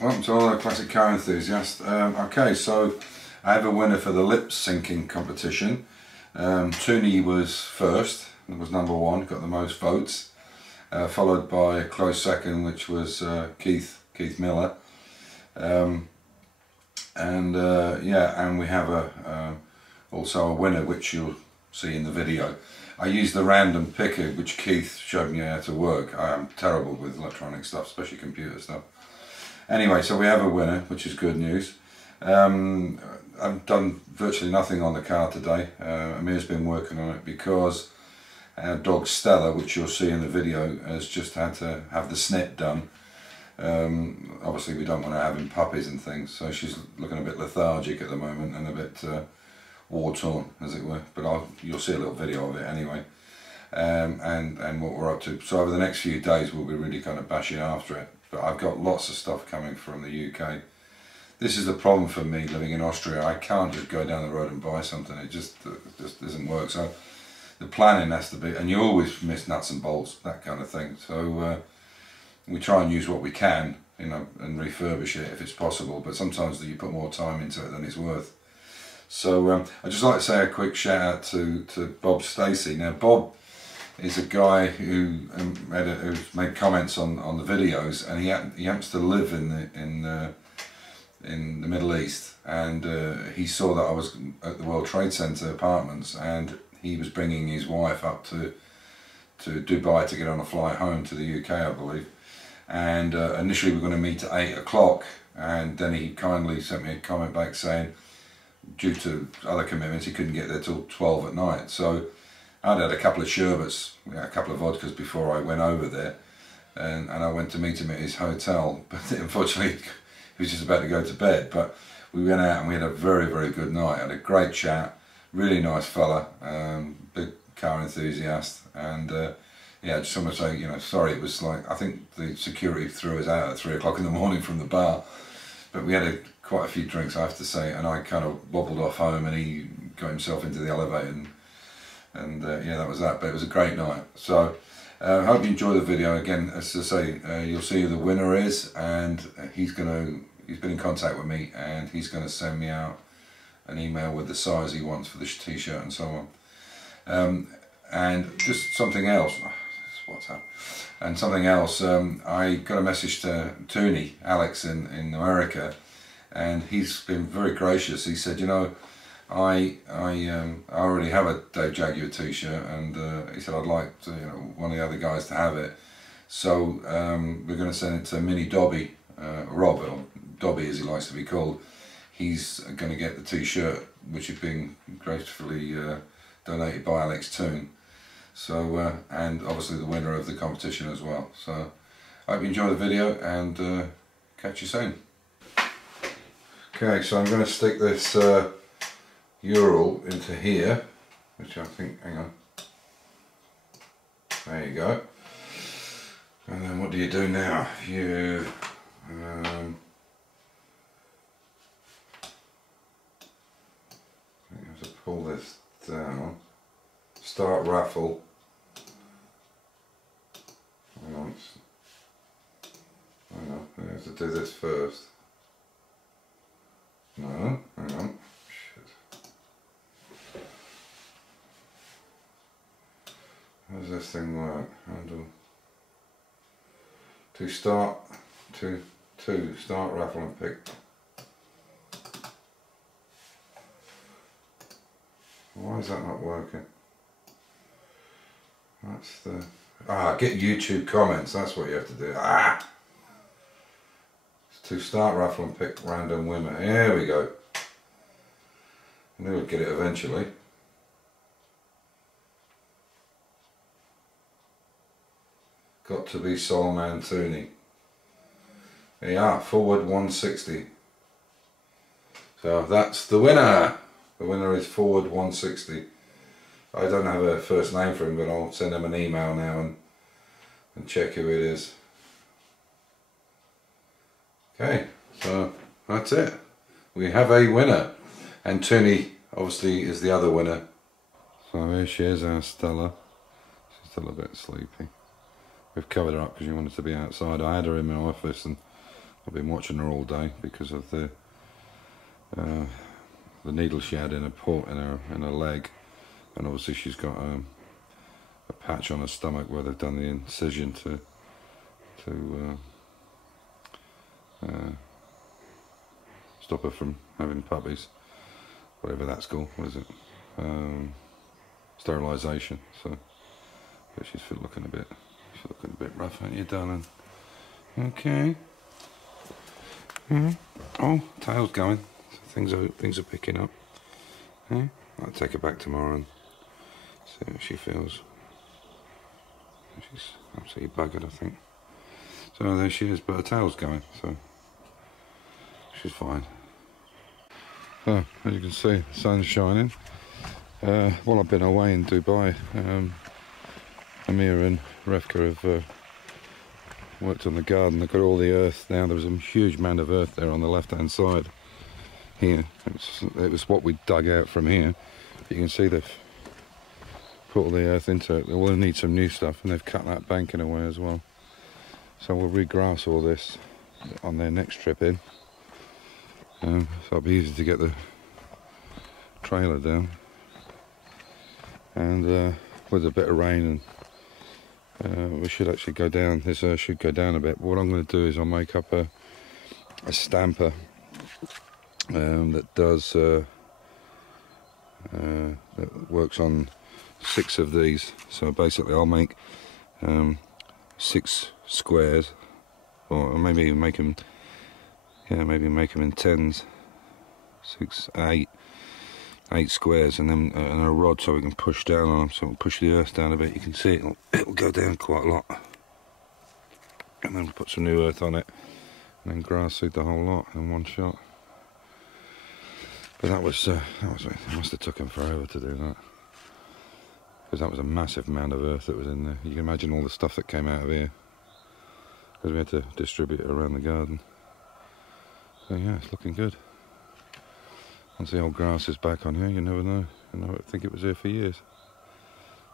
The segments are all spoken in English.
Welcome to all the classic car enthusiasts. Okay, so I have a winner for the lip syncing competition. Tooney was first, was number one, got the most votes, followed by a close second, which was Keith Miller. Yeah, and we have also a winner, which you'll see in the video. I used the random picker, which Keith showed me how to work. I am terrible with electronic stuff, especially computer stuff. Anyway, so we have a winner, which is good news. I've done virtually nothing on the car today. Amir's been working on it because our dog Stella, which you'll see in the video, has just had to have the snip done. Obviously we don't want to have him puppies and things, so she's looking a bit lethargic at the moment and a bit war-torn, as it were. But you'll see a little video of it anyway, and what we're up to. So over the next few days we'll be really kind of bashing after it. But I've got lots of stuff coming from the UK. This is the problem for me living in Austria. I can't just go down the road and buy something. It just doesn't work. So the planning has to be, and you always miss nuts and bolts, that kind of thing. So we try and use what we can, you know, and refurbish it if it's possible. But sometimes you put more time into it than it's worth. So I'd just like to say a quick shout out to Bob Stacey. Now Bob is a guy who's made comments on the videos, and he happens to live in the Middle East, and he saw that I was at the World Trade Center apartments, and he was bringing his wife up to Dubai to get on a flight home to the UK, I believe. And initially we were going to meet at 8 o'clock, and then he kindly sent me a comment back saying due to other commitments he couldn't get there till 12 at night. So I'd had a couple of sherbets, a couple of vodkas before I went over there, and I went to meet him at his hotel, but unfortunately he was just about to go to bed. But we went out and we had a very, very good night, had a great chat, really nice fella, big car enthusiast, and yeah, I just want to say, you know, sorry, it was like, I think the security threw us out at 3 o'clock in the morning from the bar, but we had quite a few drinks, I have to say, and I kind of wobbled off home and he got himself into the elevator, and yeah, that was that. But it was a great night. So I hope you enjoy the video. Again, as I say, you'll see who the winner is, and he's been in contact with me, and he's going to send me out an email with the size he wants for the t-shirt and so on. And just something else, WhatsApp, and something else, I got a message to Tooney, Alex in America, and he's been very gracious. He said, you know, I already have a Dave Jaguar t-shirt, and he said I'd like to, you know, one of the other guys to have it. So we're going to send it to Mini Dobby, Rob, or Dobby as he likes to be called. He's going to get the t-shirt, which is being gracefully donated by Alex Toon. So and obviously the winner of the competition as well. So I hope you enjoy the video, and catch you soon. Okay, so I'm going to stick this Ural into here, which I think, hang on, there you go. And then what do you do now? You have to pull this down, start Raffle. Hang on, I have to do this first. No, hang on. How does this thing work? Handle to start start Raffle and pick. Why is that not working? That's the get YouTube comments. That's what you have to do. To start Raffle and pick random winner. There we go. I knew we'd get it eventually. Got to be Solman Tooney. There you are, forward 160. So that's the winner. The winner is forward 160. I don't have a first name for him, but I'll send him an email now and check who it is. Okay, so that's it. We have a winner. And Tooney obviously is the other winner. So here she is, our Stella. She's still a bit sleepy. We've covered her up because she wanted to be outside. I had her in my office and I've been watching her all day because of the needle she had in her leg, and obviously she's got a patch on her stomach where they've done the incision to stop her from having puppies, whatever that's called. What is it? Sterilisation. So, but she's looking a bit rough, aren't you, darling? Okay. Oh, tail's going. Things are picking up. Yeah? I'll take her back tomorrow and see how she feels. She's absolutely buggered, I think. So there she is, but her tail's going, so she's fine. So, as you can see, the sun's shining. While I've been away in Dubai, Amir and Refka have worked on the garden. They've got all the earth now. There was a huge amount of earth there on the left-hand side here. It was what we dug out from here. You can see they've put all the earth into it. They will need some new stuff, and they've cut that banking away as well. So we'll regrass all this on their next trip in. So it'll be easy to get the trailer down. And with a bit of rain, and we should actually go down. This earth should go down a bit. But what I'm going to do is I'll make up a stamper that does that works on 6 of these. So basically, I'll make 6 squares, or maybe even make them. Yeah, maybe make them in 10s. 6, 8 squares, and then and a rod so we can push down on them. So we'll push the earth down a bit. You can see it'll go down quite a lot, and then put some new earth on it, and then grass seed the whole lot in one shot. But that was it must have took them forever to do that, because that was a massive amount of earth that was in there. You can imagine all the stuff that came out of here, because we had to distribute it around the garden. So yeah, it's looking good. Once the old grass is back on here, you never know. I think it was here for years.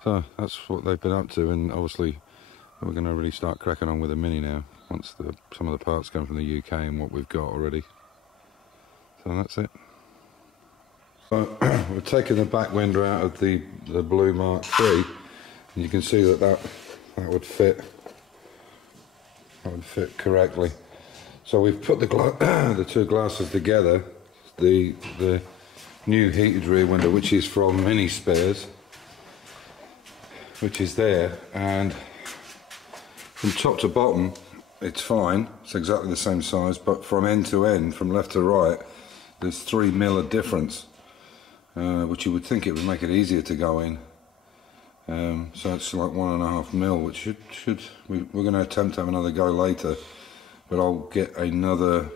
So that's what they've been up to, and obviously we're going to really start cracking on with the Mini now, once some of the parts come from the UK and what we've got already. So that's it. So we're taking the back window out of the Blue Mark III, and you can see that would fit. That would fit correctly. So we've put the 2 glasses together. The new heated rear window, which is from Mini Spares, which is there, and from top to bottom it's fine. It's exactly the same size, but from end to end, from left to right, there's 3 mil of difference, which you would think it would make it easier to go in. So it's like 1.5 mil, which we're going to attempt to have another go later. But I'll get another.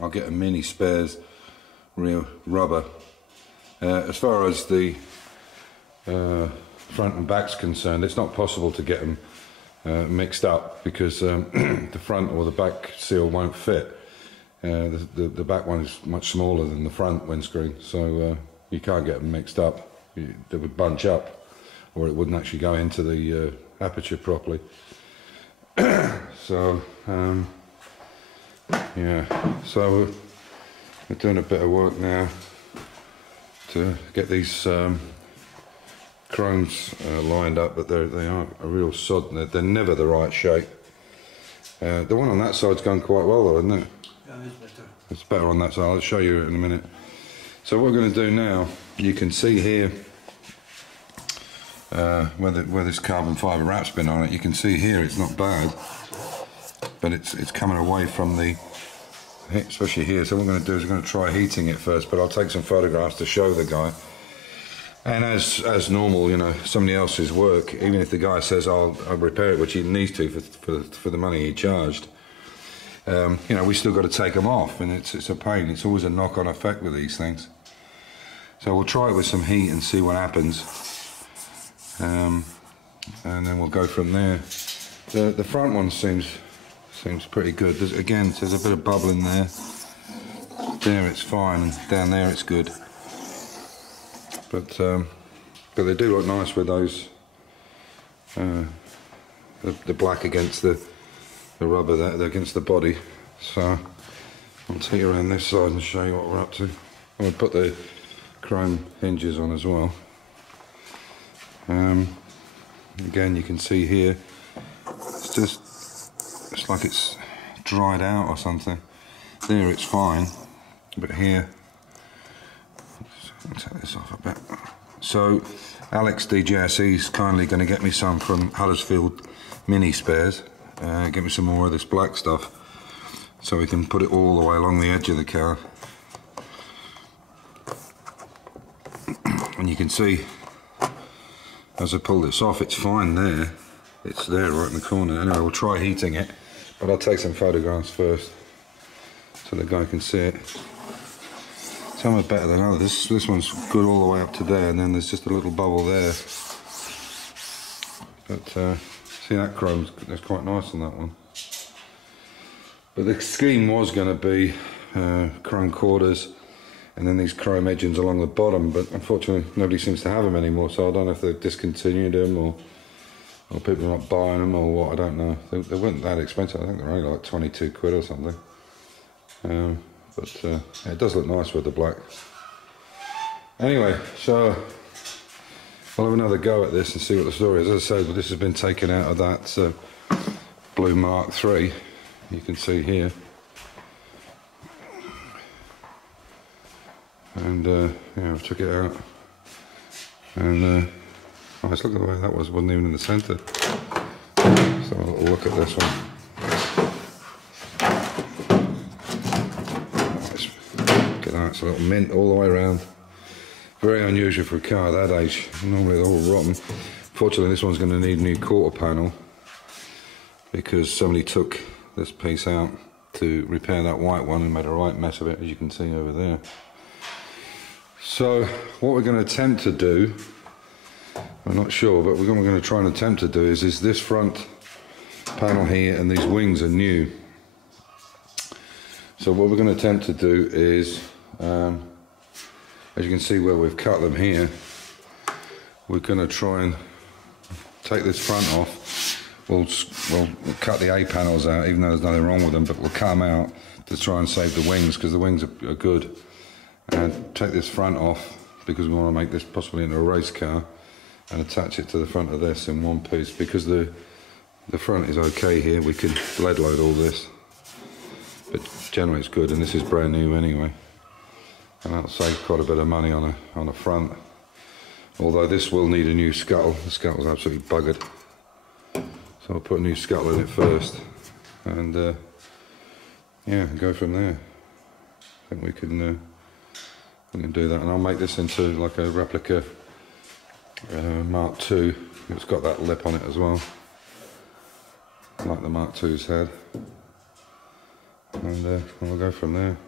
I'll get a Mini Spares rear rubber. As far as the front and back's concerned, it's not possible to get them mixed up, because the front or the back seal won't fit. The back one is much smaller than the front windscreen, so you can't get them mixed up. They would bunch up, or it wouldn't actually go into the aperture properly. So yeah, so we're doing a bit of work now to get these chromes lined up, but they are a real sod. They're never the right shape. The one on that side's gone quite well though, isn't it? Yeah, it's better. It's better on that side. I'll show you in a minute. So what we're going to do now, you can see here where this carbon fibre wrap's been on it. You can see here it's not bad, but it's coming away from the, especially here. So what we're going to do is we're going to try heating it first, but I'll take some photographs to show the guy. And as normal, you know, somebody else's work, even if the guy says I'll repair it, which he needs to for the money he charged, you know, we still got to take them off, and it's a pain. It's always a knock-on effect with these things. So we'll try it with some heat and see what happens, and then we'll go from there. The front one seems pretty good. There's a bit of bubbling there. There it's fine, and down there it's good. But they do look nice with those the black against the rubber there, against the body. So I'll take you around this side and show you what we're up to. I'm going to put the chrome hinges on as well. Again, you can see here, it's like it's dried out or something. There it's fine, but here, I'll take this off a bit. So Alex DJSE is kindly going to get me some from Huddersfield Mini Spares, get me some more of this black stuff so we can put it all the way along the edge of the car. And you can see as I pull this off, it's fine there. It's there right in the corner. Anyway, we'll try heating it, but I'll take some photographs first so the guy can see it. Some are better than others. This one's good all the way up to there, and then there's just a little bubble there. But see, that chrome's that's quite nice on that one. But the scheme was going to be chrome quarters and then these chrome edgings along the bottom, but unfortunately nobody seems to have them anymore, so I don't know if they've discontinued them or people are not buying them or what, I don't know. They weren't that expensive, I think they're only like 22 quid or something. But it does look nice with the black. Anyway, so I'll have another go at this and see what the story is. As I say, this has been taken out of that blue Mark III, you can see here. And yeah, I took it out, and oh, let's look at the way that wasn't even in the centre. Let's have a little look at this one. Look at that, it's a little mint all the way around. Very unusual for a car at that age. Normally they're all rotten. Fortunately, this one's going to need a new quarter panel because somebody took this piece out to repair that white one and made a right mess of it, as you can see over there. So what we're going to attempt to do, I'm not sure, but what we're going to try and attempt to do is this front panel here, and these wings are new. So what we're going to attempt to do is, as you can see where we've cut them here, we're going to try and take this front off. We'll cut the A panels out, even though there's nothing wrong with them, but we'll cut them out to try and save the wings, because the wings are good. And take this front off because we want to make this possibly into a race car, and attach it to the front of this in one piece. Because the front is okay here, we can lead load all this, but generally it's good, and this is brand new anyway, and that'll save quite a bit of money on a front. Although this will need a new scuttle. The scuttle's absolutely buggered, so I'll put a new scuttle in it first, and yeah, go from there. I think we can do that, and I'll make this into like a replica Mark II. It's got that lip on it as well, like the Mark II's had, and we'll go from there.